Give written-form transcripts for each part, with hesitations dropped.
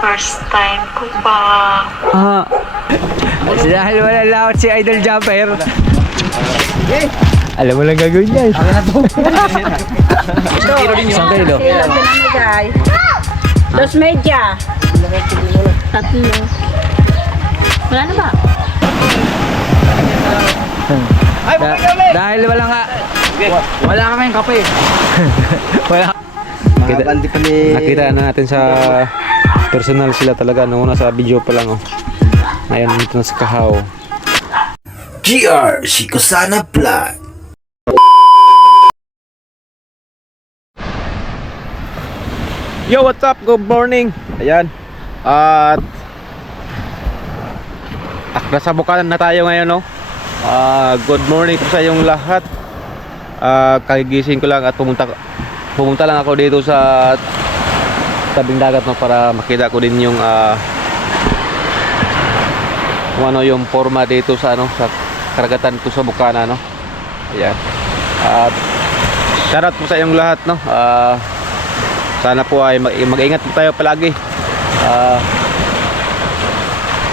First time ko pa. Dahil wala laot si Idol Jumper. Alam mo lang gagawin niya. Isang kilo. Dos media. Tatlo. Wala na ba? Dahil wala kaming kape. Wala. Nakita na natin sa personal sila talaga nung una sa video pa lang. Ngayon dito na sa Kahaw. GR Shikosana Vlog. Yo, what's up? Good morning. Ayan. At nasa Bukana na tayo ngayon, no? Good morning po sa inyong lahat. Kagigising ko lang at pumunta lang ako dito sa tabing dagat, no, para makita ko din yung yung forma dito sa sa karagatan ko sa Bukana, no. Ayan. At shoutout po sa inyong lahat, no. Sana po ay mag-ingat po tayo palagi.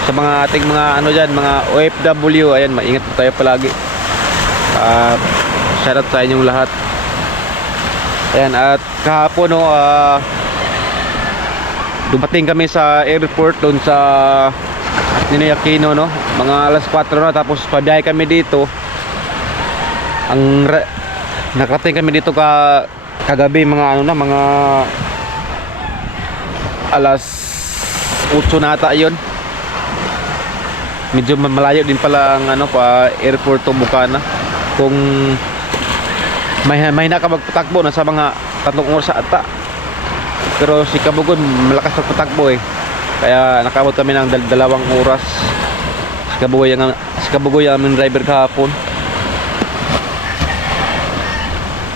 Sa mga ating mga dyan, mga OFW, ayan, maingat po tayo palagi. Shoutout sa inyong lahat. Ayan, at kahapon, no, dumating kami sa airport doon sa Ninoy Aquino, no, mga alas 4 na, tapos pabiyahe kami dito. Nakarating kami dito kagabi, mga mga alas 8 na ata yun. Medyo malayo din pala ang airport to Bukana. Kung may nakapagpatakbo na sa mga 3 oras ata, pero si Kabugon malakas magpatakbo kaya nakabot kami ng 2 oras. Si Kabugoy ang aming driver kahapon.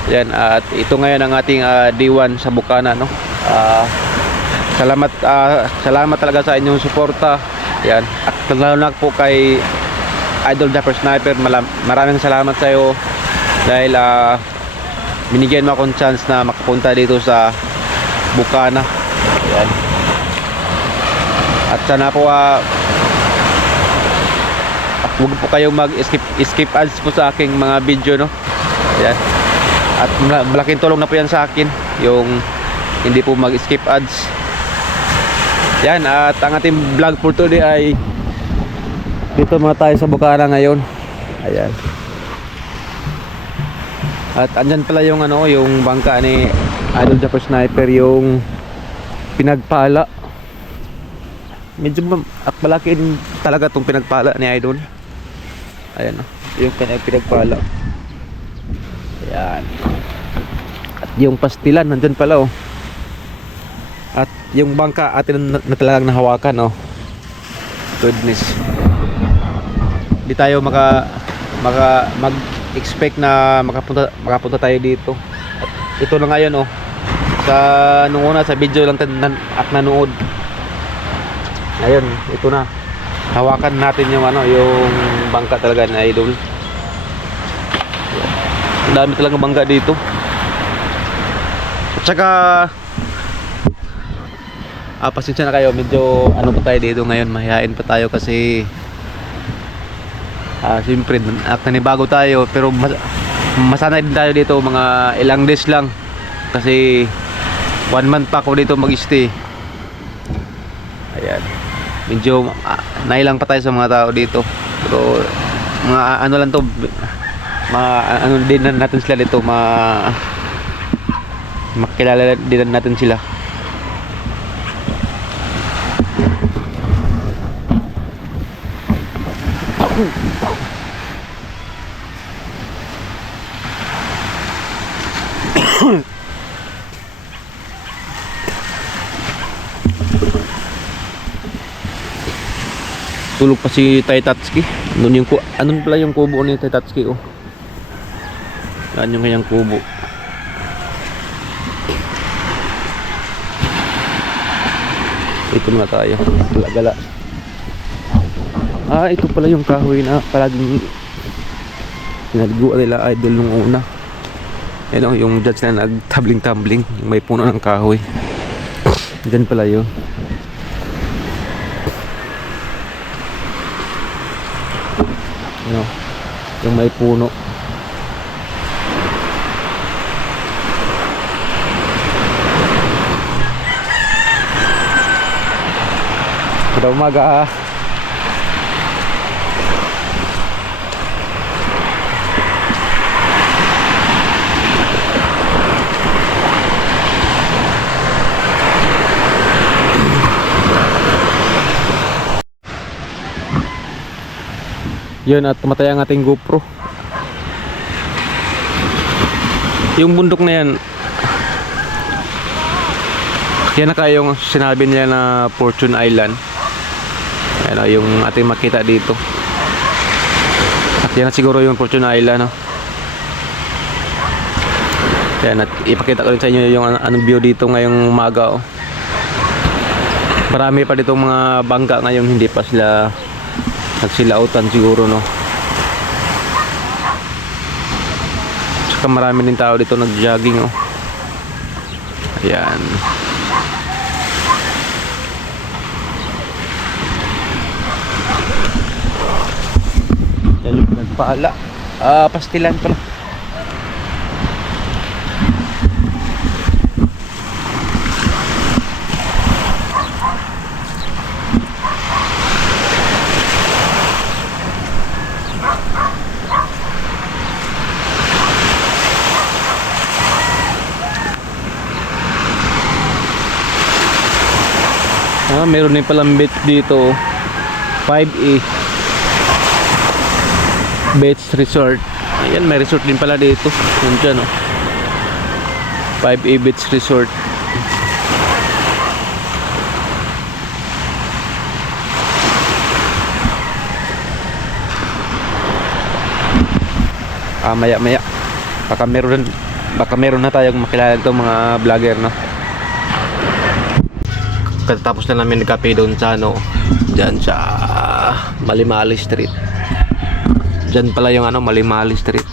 Yan, at ito ngayon ang ating D1 sa Bukana, no. Salamat talaga sa inyong suporta. Yan, at lalo na po kay Idol Jumper Sniper, maraming salamat sa iyo dahil binigyan mo akong chance na makapunta dito sa Bukana. Yan. At sana po huwag po kayong mag-skip ads po sa aking mga video, no. Yan. At malaking tulong na po yan sa akin, yung hindi po mag-skip ads. Yan, at ang ating vlog for today ay dito muna tayo sa Bukana ngayon. Ayan. At andyan pala yung yung bangka ni Idol Jumper Sniper, yung pinagpala. Medyo malaki din talaga itong pinagpala ni Idol. Ayan, yung pinagpala. Ayan. At yung pastilan nandyan pala, At yung bangka atin na talagang nahawakan, Goodness. Hindi tayo mag-expect na makapunta tayo dito. At ito na ngayon, sa nung una sa video lang at nanood. Ayun, ito na. Hawakan natin yung yung bangka talaga na Idol. Ang dami talagang bangka dito. At saka pasensya na kayo, medyo pa tayo dito ngayon, mahihain pa tayo kasi siyempre nanibago tayo, pero masanay din tayo dito, mga ilang days lang kasi 1 month pa ako dito mag-stay. Ayan, medyo nailang pa tayo sa mga tao dito, pero mga lang to, din natin sila dito, makilala din natin sila. Tulog pa si Taitatsuki. Anong pala yung kubo ni Taitatsuki, Yan yung kanyang kubo. Ito muna tayo. Gala-gala. Ito pala yung kahoy na palaging pinaliguan nila Idol nung una. Yan yung dyan sila nagtabling-tambling, yung may puno ng kahoy. Diyan pala yun. Ano? Yung may puno. Kada umaga. Yun, at tumatay ang ating GoPro. Yung bundok na yan, yan na kayong sinabi nila na Fortune Island. Yan o, yung ating makita dito. At yan na siguro yung Fortune Island, no? Yan, at ipakita ko rin sa inyo yung anong view dito ngayong umaga, oh. Marami pa dito mga bangka ngayon, hindi pa sila nagsilautan siguro, no? Saka marami din tao dito nag-jogging, oh. Ayan. Yan yung nagpaala. Pastilan pala. Meron din palang beach dito, 5A Beach Resort. Ayan, may resort din pala dito. Yun dyan, oh. 5A Beach Resort. Maya maya baka meron na tayong makilala itong mga vlogger, no? Katapos na namin nagkape doon sa ano, dyan sa Malimali Street. Dyan pala yung ano, Malimali Street.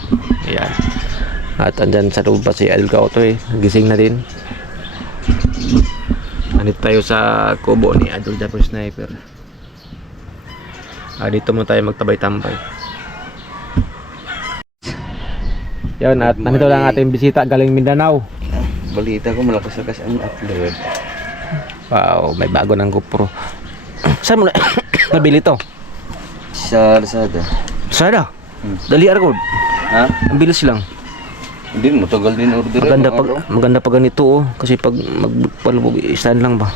Ayan. At andyan sa loob pa si Alga Auto, eh. Gising na din. Nandito tayo sa kubo ni Adol Japper Sniper. Dito muna tayo magtabay-tambay. Yan, at nandito lang ating bisita galing Mindanao. Balita ko malakas-lakas ang upload. Wow, may bago ng GoPro. Saan mo na nabili to? Sa Lazada. Sada? Dali aragod. Ha? Ang bilis lang. Hindi, matagal din order. Maganda pa ganito, oh. Kasi pag magpalubog, stand lang ba?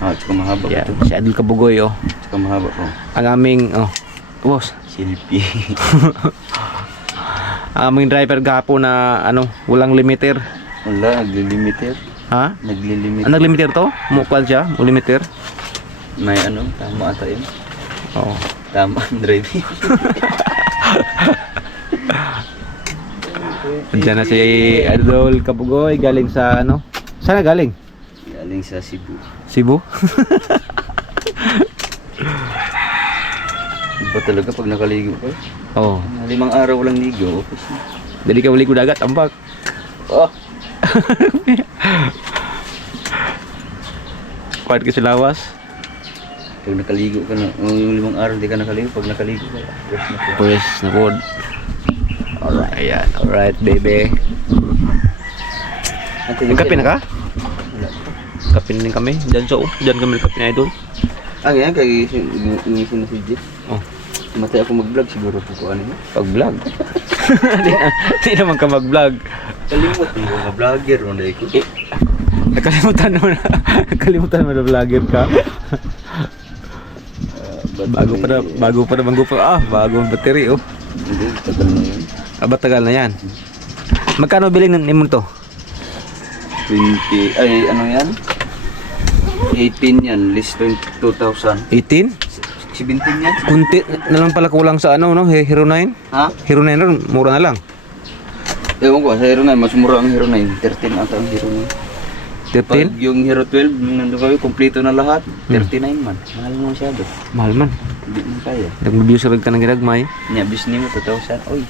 Tsaka mahaba Yeah, ito. si Adil Kabugoy, oh. Tsaka mahaba ko. Ang aming, oh. Boss. Silpi. Ang aming driver gapo na, ano, walang limiter. Wala, nagli-limiter. Ha? Nagli-limiter. Ang naglimiter to? Mukwan siya? O limiter? May ano, tama ata yun. Oo. Tama ang driving. Diyan na si Adol Kabugoy, galing sa, ano? Saan na galing? Galing sa Cebu. Cebu? Iba talaga pag nakaligo ka. Oo. 5 araw walang ligo. Okay. Dali ka uli ko dagat, ambak. Oh! Kuhat ka sa lawas. Pag nakaligo ka na, yung 5 araw di ka nakaligo. Pag nakaligo ka, fresh na po. Pues, nakod. Alright, ayan. Alright, baby. Nagkape na ka? Wala. Kape na din kami. Diyan sa diyan kami nagkape na idol. Yan, kaya ingisin na si Jeff. Oh. Matay ako mag-vlog, siguro po ko ano yun. Pag-vlog. Di naman ka mag-vlog. Kalimot mo mga vlogger, wala ko. Nakalimutan mo na. Nakalimutan mo na vlogger ka. Bago pa naman GoPro. Bago ang battery, oh. Hindi, tagal na yun. Aba, tagal na yan. Magkano biling ng imong to? 20, ay ano yan? 18 yan, list 2,000. 18? 17 yan? Kunti na lang pala kulang sa ano, no? Hero 9? Ha? Hero 9 ron, mura na lang. Ewan ko, sa Hero 9, mas mura ang Hero 9. 13 ata ang Hero 9. Pag 13? yung Hero 12, nung nandun kami, kompleto na lahat. 39 man. Mahal mo masyado. Mahal man. Hindi mo kaya. Nag-review sa ka ng ginagmay. Niabis niyo mo, 2,000. Oy.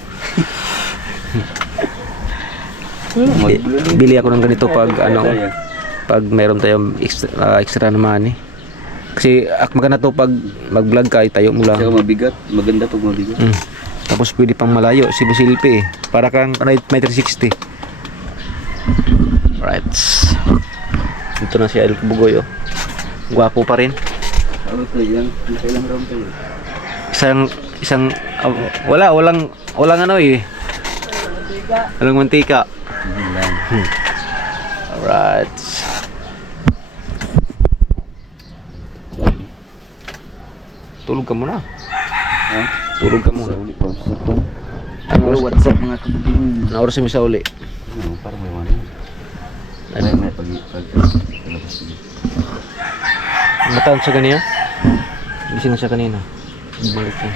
Bili ako ng ganito pag ano, pag mayroon tayong extra na money. Kasi maganda to pag mag-vlog ka, tayo mo lang. Saka mabigat. Maganda pag mabigat. Tapos pwede pang malayo, silpi eh. Para kang may 360. Right. Dito na si El Bugoy oh. Gwapo pa rin. Ano to yan? Kailang round tayo. Walang ano eh. Walang mantika. Alright. Tulog ka muna. Ha? Tulog ka muna. Ano WhatsApp mga kabubing? Ano oras mo sa uli? Ano, parang may wala. May pag-labas mo. Mataon siya kanina? Gising na siya kanina. Balik na.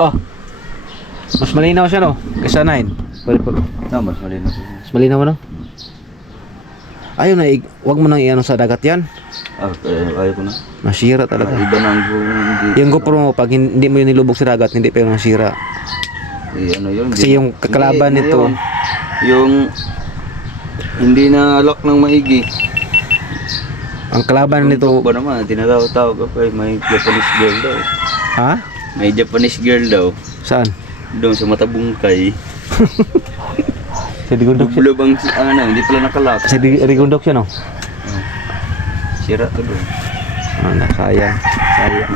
Oh! Mas malinaw siya no? Kaysa 9. Balik po. Mas malinaw. Mas malinaw mo no? Ayaw na, wag mo nang i-ano sa dagat yan. Ayaw ko na. Masira talaga. Iba na ang Yung GoPro mo, pag hindi mo yun nilubog sa dagat, hindi pa yung masira. ano yun? Kasi yung kakalaban Hindi, nito, ano yun? Yung hindi na lock ng maigi. ang kalaban nito, Ba naman, tinatawag ka pa may Japanese girl daw. ha? May Japanese girl daw. Saan? Doon sa Matabungkay. Sa Rigondok siya. Bublo bang hindi pala nakalock. Sa Rigondok siya no? Sira to doon. Sayang. Sayang.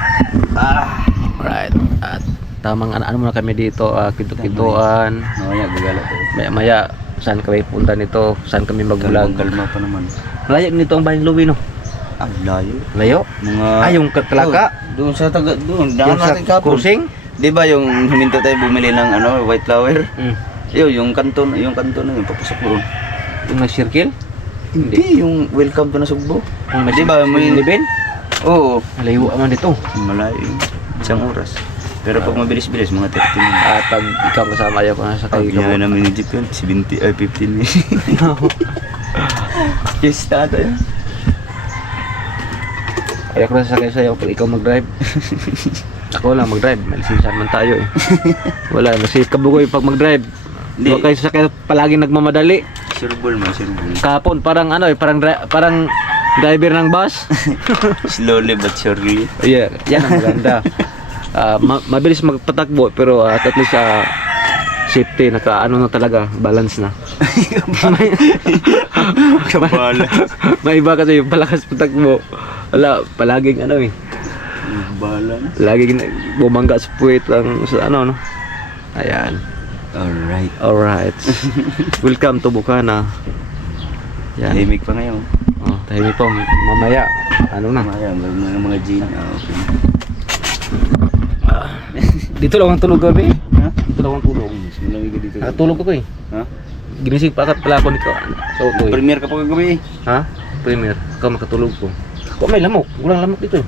Right. At tamang ano muna kami dito, kinto-kintuan. Mamaya gagala to. Maya saan kami punta nito, saan kami mag-vlog. Kalma pa naman. Malayo nito ang Bayan Luwi no? Ang layo. Layo? Mga Yung Kalaka? doon sa taga doon. Daan Yung sa natin kapon. cruising? Di ba yung huminto tayo bumili ng white flower? Mm. Yung kanto na yun, papasok mo ron. Yung nag-circle? Hindi, yung welcome to na Sugbo. Yung Di ba, may... Libin? Oo. Malayo naman dito. Malayo yun. Isang oras. Pero pag mabilis-bilis, mga 30 minutes. At pag ikaw kasama, ayaw ko na sa kayo. Kaya namin yung jeep yun, 15 minutes. Yes, tato yun. Ayaw ko na sasakay sa'yo pag ikaw mag-drive. Ako lang mag-drive. May lisensyaan man tayo eh. Wala. Kasi kabugoy pag mag-drive. Hindi. Huwag kayo sasakay palaging nagmamadali. Surbol man, surbol. Kahapon parang parang driver ng bus. Slowly but surely. Yeah, yan ang maganda. Mabilis magpatakbo pero at least safety naka na talaga, balance na. Kabala. May iba kasi yung palakas patakbo. Wala, palaging Bala. laging bumangga sa puwet ang sa no. Ayan. Alright. Welcome to Bukana. Yan. Tahimik pa ngayon. Oh, tahimik pa mamaya. Ano na? Mamaya, mga gin. Okay. Dito lang ang tulog gabi. Ha? Dito lang ang tulog. Mas malamig ka dito. Nakatulog ako eh. Ha? Ginising pa pala ako nito. So, to eh. Premier ka pa kagabi. Ha? Premier. Ikaw makatulog ko. Ako may lamok. Walang lamok dito eh.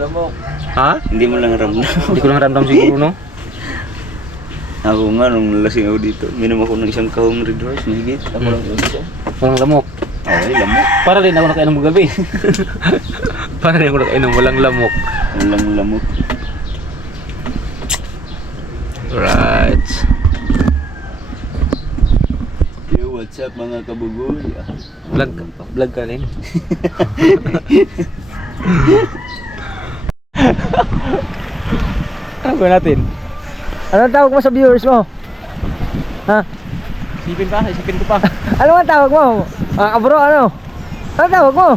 Lamok. Ha? Hindi mo lang ramdam. Hindi ko lang ramdam siguro no? Ako nga, nung nalasing ako dito, minum ako ng isang kahong Red Horse, mahigit. Ako lang yun siya. Walang lamok. Okay, lamok. Para rin ako nakainom mo gabi. Para rin ako nakainom. Walang lamok. Walang lamok. Right. Yo, what's up mga kabugoy? Vlog ka rin. Ano gawin natin? Anong tawag mo sa viewers mo? Ha? Isipin ko pa. Ano ang tawag mo? Bro, ano? Anong tawag mo?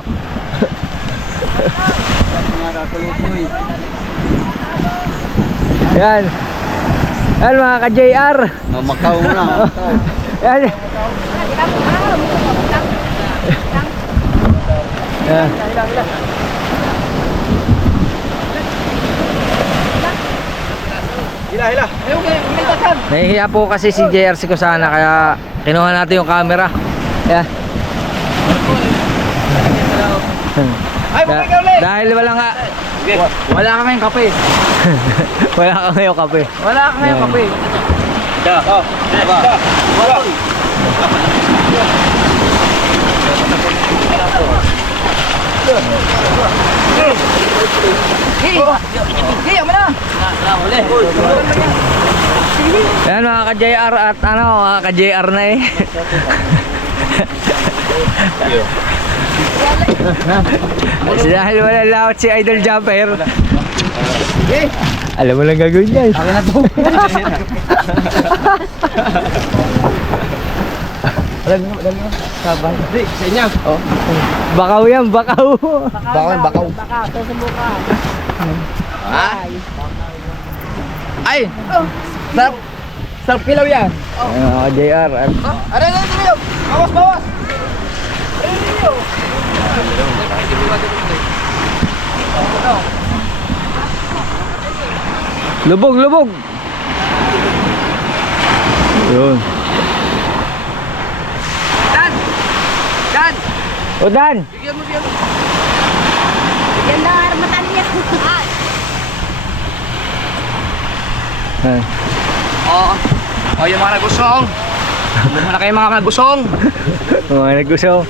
Yan. Yan mga ka-JR. Macau mo na. Yan. Yan. Hila. Nahihiya po kasi si JR Sikosana kaya kinuha natin yung camera. Yan. Dahil wala kaming kape. Wala kaming kape. Wala kaming kape. Yan mga ka-JR at mga ka-JR na eh. Dahil wala laot si Idol Jumper. Alam mo lang gagawin yan. Ako na to. Sabay. Sa inyo. Oh. Bakaw yan, bakaw. Bakaw. Baka, susubukan. Ay! Sarap! Sarap kilaw yan! JR. Bawas! Lubog! Yun. Dan! O Dan! Ganda, armatan niya. Oh, yung mga nagusong! Muna kayo mga nagusong! Mga naggusaw.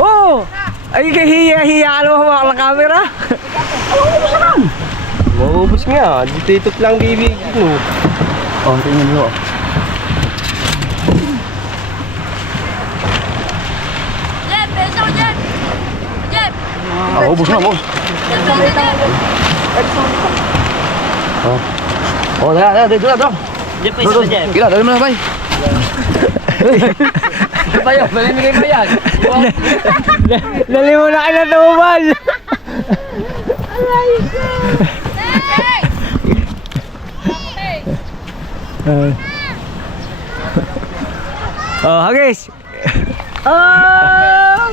Oh! Ay, kahiya-hiya ka naman hawak ng camera. Maubos nga, dito lang bibig mo. Oh, tingnan mo. Jeb, beso, Jeb. Jeb. Ubus na, boss. Oh, dito na. Jeb, beso, Jeb. Gila, dali mo na, bay. Ano ba yun? Malimigay mo yan. Dali mo na kayo na tumubal. Oh, hagis. Oh!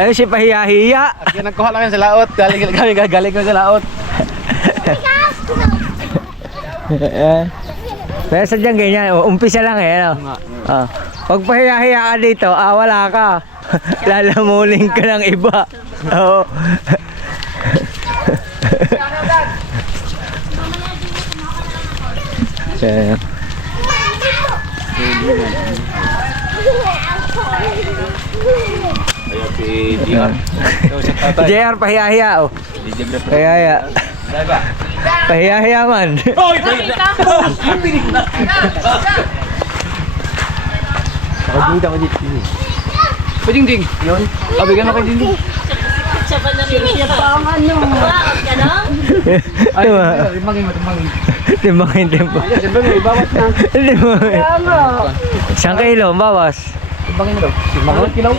Ano si pahiya-hiya? Nagkuha lang yan sa laot. Galing ko sa laot. Pero sadyang ganyan, umpisa lang ano? Pag pahiya-hiya ka dito, wala ka. Lalamunin ka ng iba. Oo. JR, pahiya-hiya oh. Pahiya-hiya. Pahiya-hiya man. Ding. Yun. Bigyan mo kay Ding. Siya pa na rin. Siya pa ang ano. Ganun? Timbangin tempo. Siyempre may bawas na. Isang kilo, bawas. Timbangin mo daw. Timbangan kilo.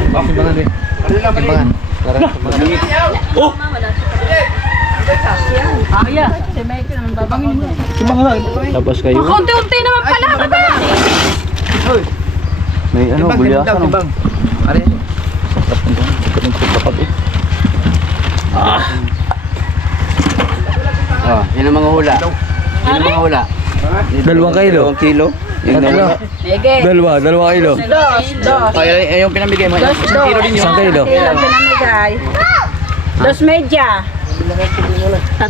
Timbangan din. Timbangan. Oh! Yeah. Si Michael naman babangin mo. Tapos kayo. Unti-unti naman pala. May ano, bulyakan. Timbang. Are. Yun ang mga hula. Yun ang mga hula. 2 kilo. 2 kilo. Yun ang hula. Dalawa kilo. Ay, yung pinamigay mo. Isang kilo din yun. 1 kilo. Ilang pinamigay? Dos medya. 3.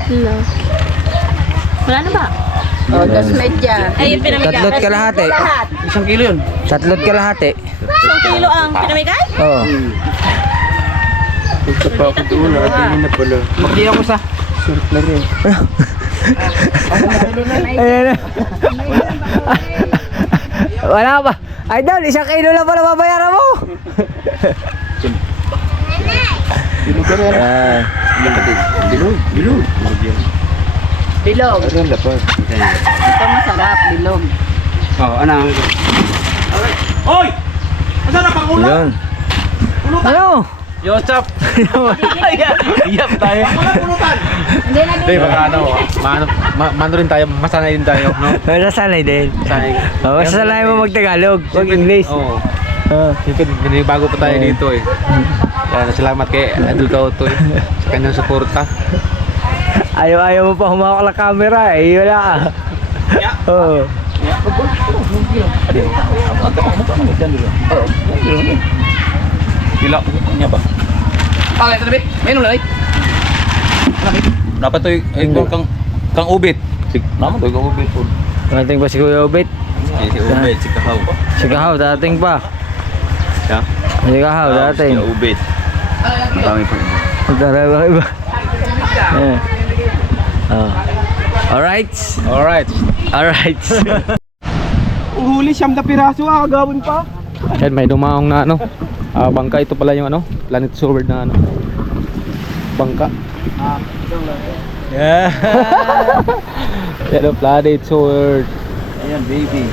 Wala na ba? O, dos medya. Ay, yung pinamigay. 3 kalahati. Lahat. 1 kilo yun. 3 kalahati. 1 kilo ang pinamigay? Oo. Magdi ako sa. Ayan na. Wala pa. Idol, 1 kilo lang pala babayaran mo. Bilog. Bilog. Ito masarap, bilog. Oh, ano? Yun. Ano? Yosap! Iyap tayo. Hindi na Hindi, baka ano, mano rin tayo, masanay din tayo, no? Nasanay din. Sanay. Masanay mo mag-Tagalog, mag-English. Oo. Siyempre, bago pa tayo dito eh. Kaya salamat kay Idol Kauto eh. Sa kanyang suporta. Ayaw mo pa humawak ng camera eh. Wala ka. Oo. Gila. Niya ba? Ito na, may nung lalay. Dapat to kang ubit. Naman to kang ubit po. Dating pa si Kuya Obit. Si ubit, si kahaw. Si Kahaw, dating pa. Siya? Si Kahaw, dating. Si ubit. Marami pa. Darabang iba. Alright. Alright. Alright. huli, 9 na piraso agawin pa. Yan, may dumaong na ano. Bangka, ito pala yung ano, Planet Sword na ano. Bangka. Yeah. Yan, Planet Sword. Ayan, baby.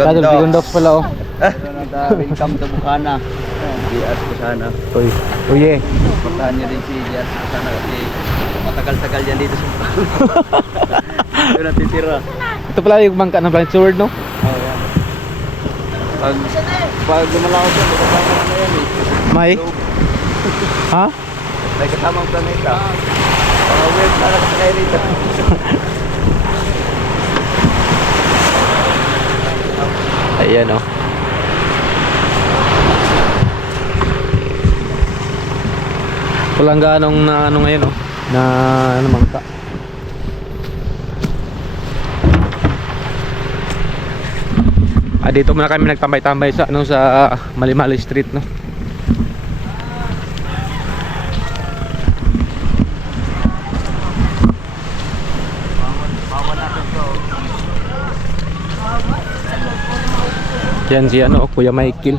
Planet Bigondox pala oh. Welcome to Bukana. GR Kusana. Uy, uye. Puntahan niyo rin si GR Kusana kasi matagal-tagal yan dito sa Doon natitira. Ito pala yung bangka ng Planet Sword, no? Oh, yan. Pag lumalakas yan, kasama na yan eh. May? Ha? May kasamang planeta. Weird na nakasakay rito. Ayan oh. Walang ganong na ano ngayon oh. Na ano mangka. Dito muna kami nagtambay-tambay sa ano sa Mali-Mali Street, no. Yan si ano, Kuya Michael.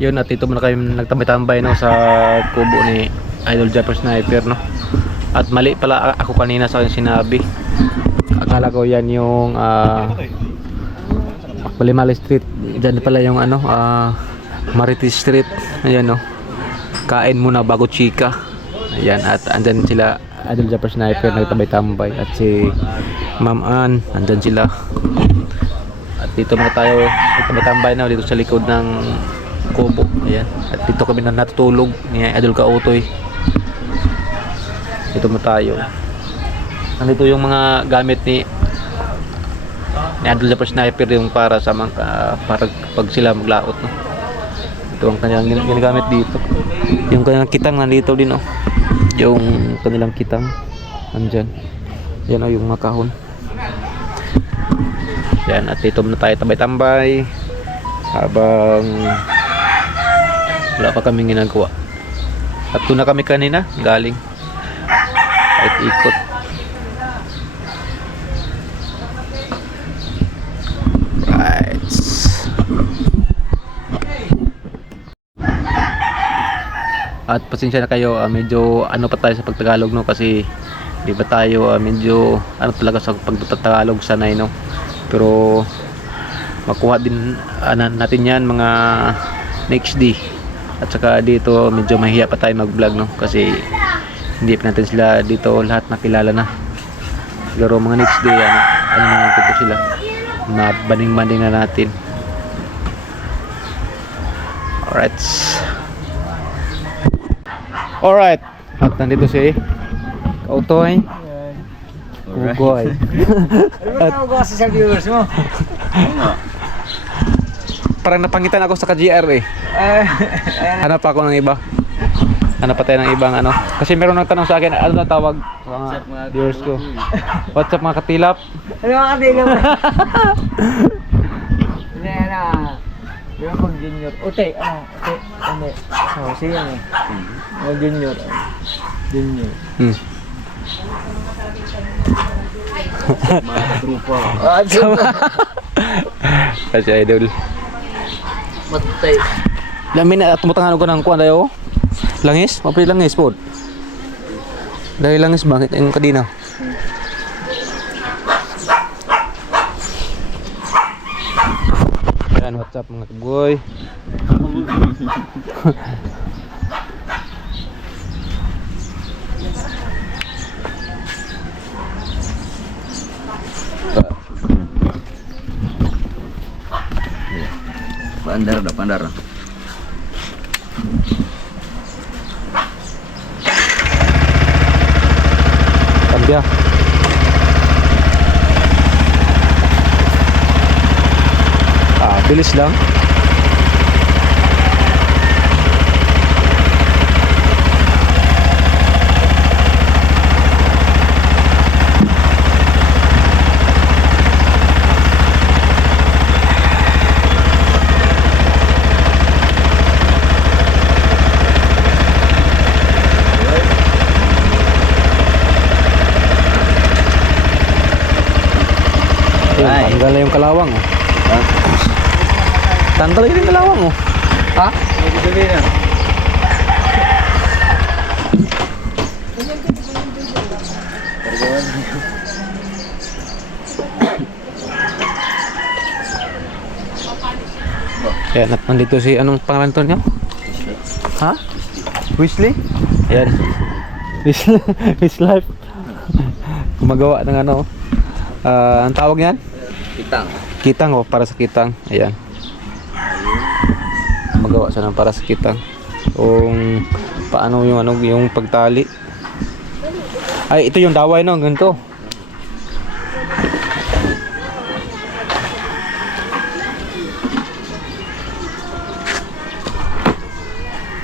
Yun, at dito muna kayo nagtambay-tambay no, sa kubo ni Idol Japper Sniper, no. At mali pala ako kanina sa akin sinabi. Akala ko yan yung Mali-Mali Street. Diyan pala yung ano, Marites Street. Ayan no. Kain muna bago chika. Ayan, at andyan sila Idol Japper Sniper nagtambay-tambay at si Ma'am Ann, andyan sila. At dito muna tayo nagtambay-tambay na dito sa likod ng kubo. Ayan. At dito kami na natutulog ni Idol Kautoy. Dito mo tayo. Nandito yung mga gamit ni Idol Japper Sniper yung para sa mga para pag sila maglaot, no. Ito ang kanilang ginagamit dito. Yung kanilang kitang nandito din oh. Yung kanilang kitang andyan. Yan oh, yung mga kahon. Yan, at dito muna tayo tambay-tambay habang wala pa kaming ginagawa. At doon na kami kanina galing kahit ikot. Right. At pasensya na kayo, medyo ano pa tayo sa pagtagalog, no, kasi di ba tayo medyo ano talaga sa pagtatagalog sanay, no. Pero makuha din natin yan mga next day. At saka dito medyo mahiya pa tayo mag-vlog, no, kasi hindi pa natin sila dito lahat nakilala na. Siguro mga next day ano na natin po sila, mabaning-baning na natin. Alright, at nandito si Kautoy Ugoy. Ano ba kasi sa viewers mo? Parang napangitan ako sa ka-GR eh. Hanap ako ng iba. Hanap pa tayo ng ibang ano. Kasi meron nagtanong sa akin, ano na tawag sa mga viewers ko. What's up mga katilap? Ano mga katilap? Hindi na. Yung pag junior. Ute, ute. Ano? Oh, siya eh. Mga junior. Junior. Mga trupa. Kasi idol. Matay. Lamin na tumutangan ko ng kuan dayo. Langis, mapili langis po. Dahil langis bakit yung kadina? Ayan, what's up mga kaboy? Pandar dah, pandar. Cambia. Bilis lang. Kalagay ng kalawang oh. Ha? Sabi na. Yan, at nandito si, anong pangalan to niya? Ha? Weasley? Yan. His life. Gumagawa ng ano. Ang tawag niyan? Kitang. Kitang oh, para sa kitang. Ayan. Magawa siya ng para sa kitang. Kung paano yung ano, yung pagtali. Ay, ito yung daway no, ganito.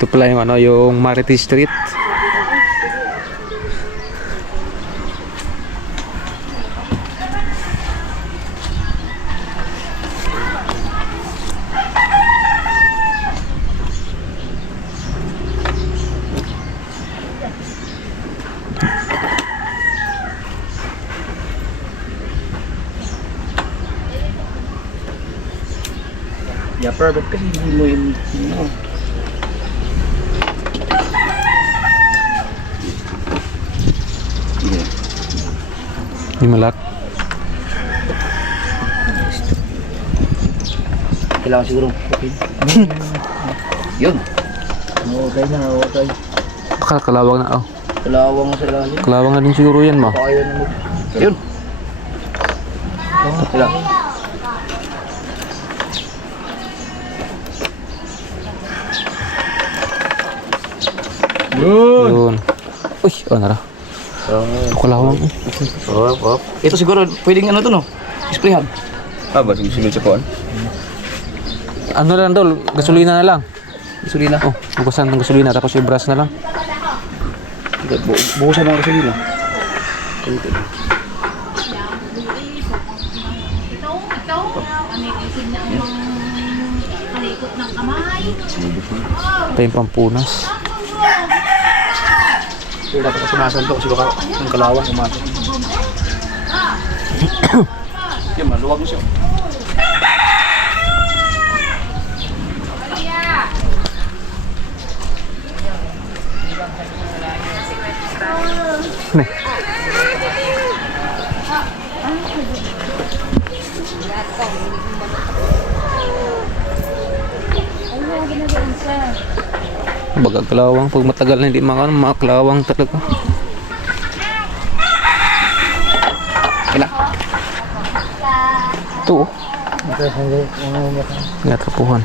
Ito pala yung ano, yung Marity Street. Yapper, ba't kasi hindi mo yung mo? Yung malak. Kailangan siguro okay. Yun. Okay na, okay. Baka kalawang na oh. Kalawang mo sa ilalim. Kalawang na din siguro yan mo. Baka yun mo. Yun. Sila. Yun. Uy, oh nara. Ito kalawang. Ito siguro, pwedeng ano to no? Isprayhan. Ba, siguro sa kuwan? Ano lang daw, gasolina na lang. Gasolina. Oh, bukasan ng gasolina tapos yung brush na lang. Buhusan ng gasolina. Palikot ng kamay. Ito yung pampunas. Kaya dapat na sumasanto kasi baka ng kalawang umasok. Yan, maluwag mo siya. Ne. Baga kalawang pag matagal na hindi mga kalawang talaga. Kina. Ito oh. Natrapuhan.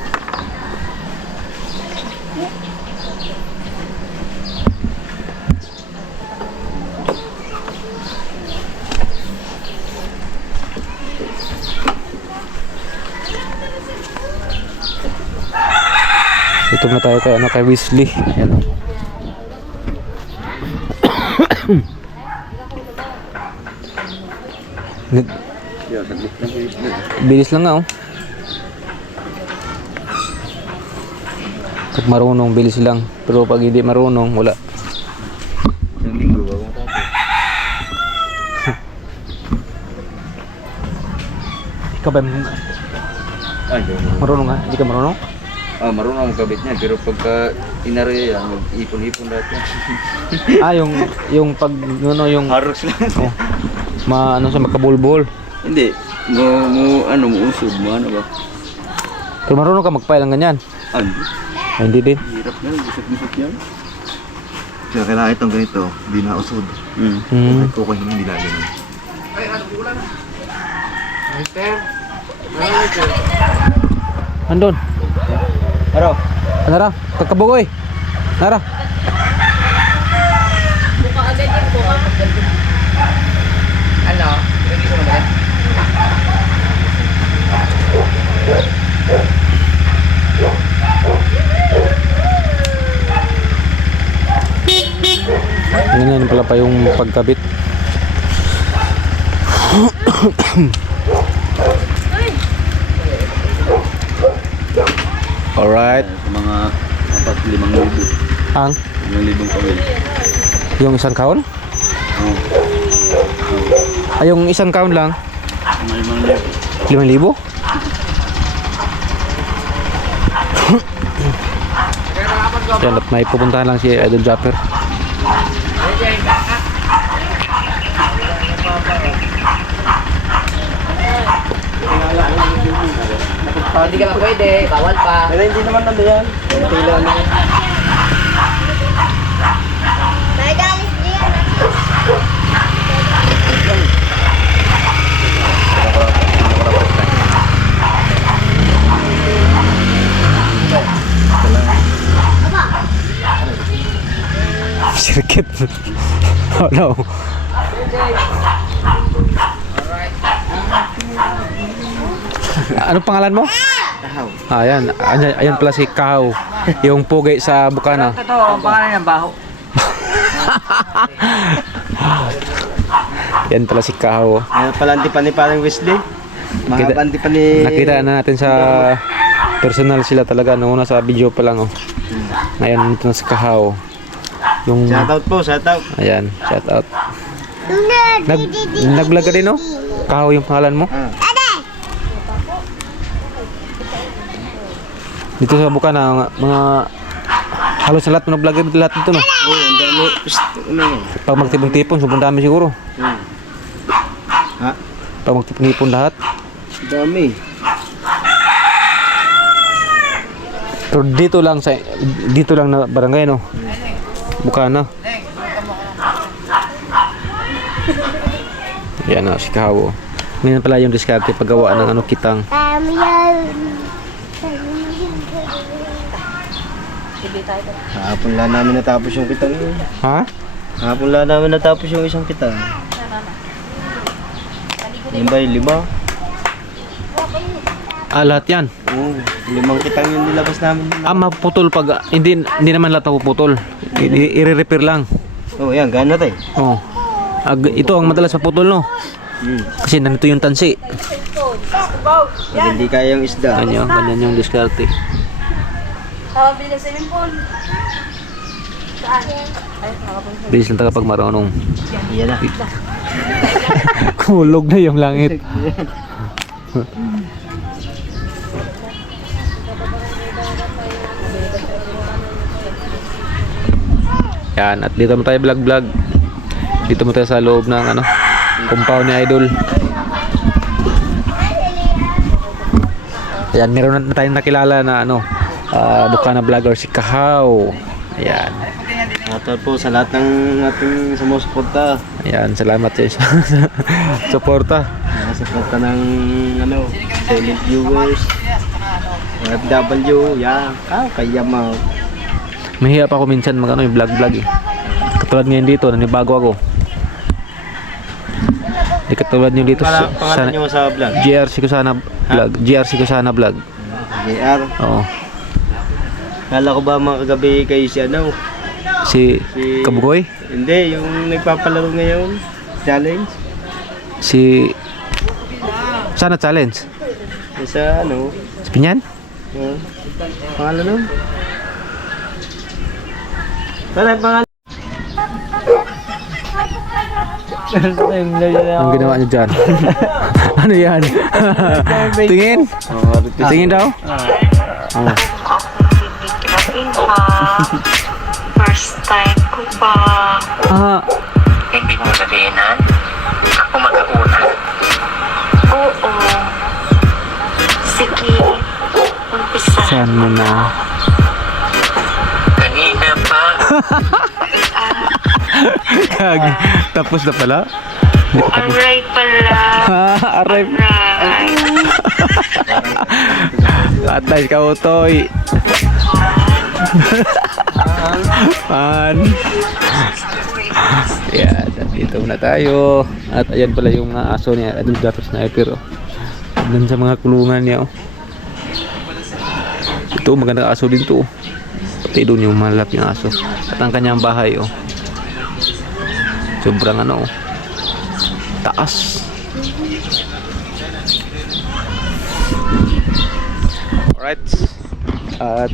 Ito na tayo kay ano, kay Weasley. Ayan. Bilis lang nga oh. Pag marunong, bilis lang. Pero pag hindi marunong, wala. Yung linggo bago matapos. Ikaw ba Ay, marunong nga? Hindi ka marunong? marunong ang kabit niya, pero pagka inari yan, mag-ipon-ipon lahat yan. Yung pag ano yung Haros lang. oh, ano siya makabulbol. Hindi. Mo usod mo, ano ba? Pero marunong ka magpile ng ganyan. Ano? Ay, hindi din. Hirap na, gusot-gusot yan. Kaya kailangan itong ganito, hindi na usod. Hmm. Kukuha hindi lalim. Andun. Ano? Nara, pagkabugoy. Nara. Buka agad yung buka. Ano? Pwede ko naman yan? Ganyan pala pa yung pagkabit. Alright. Mga 4,000-5,000. Ang 5,000 kawil. yung isang kaon? Oo. Ay, yung isang kaon lang? Mga 5,000. 5,000? Yan, at may pupuntahan lang si Idol Japper. Hindi ka lang pwede, bawal pa. Pero hindi naman ano yan. Tila na yan. Sirkit. Oh no. Ano pangalan mo? Ayan, ayan pala si Kahaw. Yung pugay sa Bukana. Ito, ang pangalan ng baho. Yan pala si Kahaw. Ano pala hindi pa ni parang Wesley? Mahaba hindi pa ni... Nakita na natin sa personal sila talaga. Noong una sa video pa lang. Oh. Ngayon ito na si Kahaw. Yung... Shoutout po, shoutout. Ayan, shout out. Nag-vlog ka din, no? Kahaw yung pangalan mo? Dito sa Bukana, mga halos sa lahat ng vlogger lahat dito, no? Oo, ang dami. Ano yun? Pag magtipon-tipon, sobrang dami siguro. Ha? Pag magtipon-tipon lahat. Dami. Pero dito lang na barangay, no? Bukana. Yan na, si Kahaw. Ngayon pala yung diskarte paggawa ng ano kitang. Kahapon lang namin natapos yung kitang yun. Ha? Kahapon lang namin natapos yung isang kitang. Yan ba yung 5? Ah, lahat yan. Oo, 5 kitang yung nilabas namin. Ah, mapuputol pag hindi naman lahat napuputol. I-repair lang. Oo, yan, gano'n tayo. Oh. Ito ang madalas maputol, no? Kasi nandito yung tansi. Pag hindi kaya yung isda. Ganyan yung diskarte. Bili sa swimming pool. Saan? Bilis lang taga pag marunong. Yan na. Kulog na yung langit. Yan, at dito mo tayo vlog. Dito mo tayo sa loob ng ano, compound ni Idol. Ayan, meron na tayong nakilala na ano, Bukana vlogger si Kahaw. Ayan. Shoutout po sa lahat ng ating sumusuporta. Ayan, salamat sa suporta. Suporta ng ano, silent viewers. FW, yan. Kaya mo. Mahiya pa ako minsan mag-ano yung vlog eh. Katulad ngayon dito, nanibago ako. Di katulad yung dito Pangalan nyo sa vlog? GRC ko sana vlog. GRC ko sana vlog. JR. Oo. Kala ko ba makagabi kayo si ano? Si Kabugoy? Hindi, yung nagpapalaro ngayon. Challenge. Si Sana Challenge. Yung sa ano? Si Pinyan? Pangalan nun? Wala pangalan. Ang ginawa niyo dyan? Ano yan? Tingin? Tingin daw? Oh. First time ko pa. Hindi mo sabihin na ako mag-auna. Oo. Sige. Umpisa. Saan mo na? Kanina pa. Tapos na pala? Hindi pa tapos. Aray pala. Aray. Aray. Atay ka, Utoy. Pan. Yan, dito na tayo. At ayan pala yung mga aso niya. Adol Japper Sniper. Doon sa mga kulungan niya. Ito, magandang aso din to. Pati doon yung malap yung aso. At ang kanyang bahay. Sobrang ano. Taas. Alright. At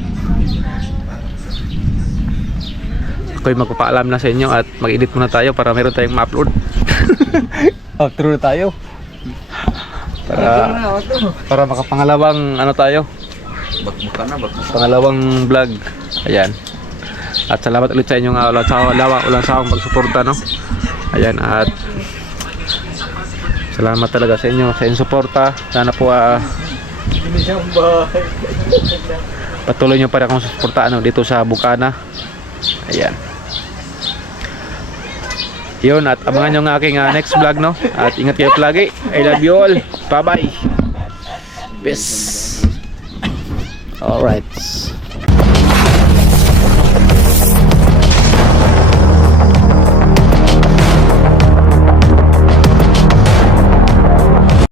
ako'y magpapaalam na sa inyo at mag-edit muna tayo para meron tayong ma-upload. Outro na tayo. Para makapangalawang ano tayo, Bakbukan na, bakbukan. Pangalawang vlog. Ayan. At salamat ulit sa inyong walang sawang pagsuporta, no? Ayan, at salamat talaga sa inyo sa inyong suporta. Sana po patuloy nyo pa rin akong susuportaan dito sa Bukana. Ayan. Yun, at abangan nyo ng aking next vlog, no? At ingat kayo palagi. I love you all. Bye bye. Peace. Alright.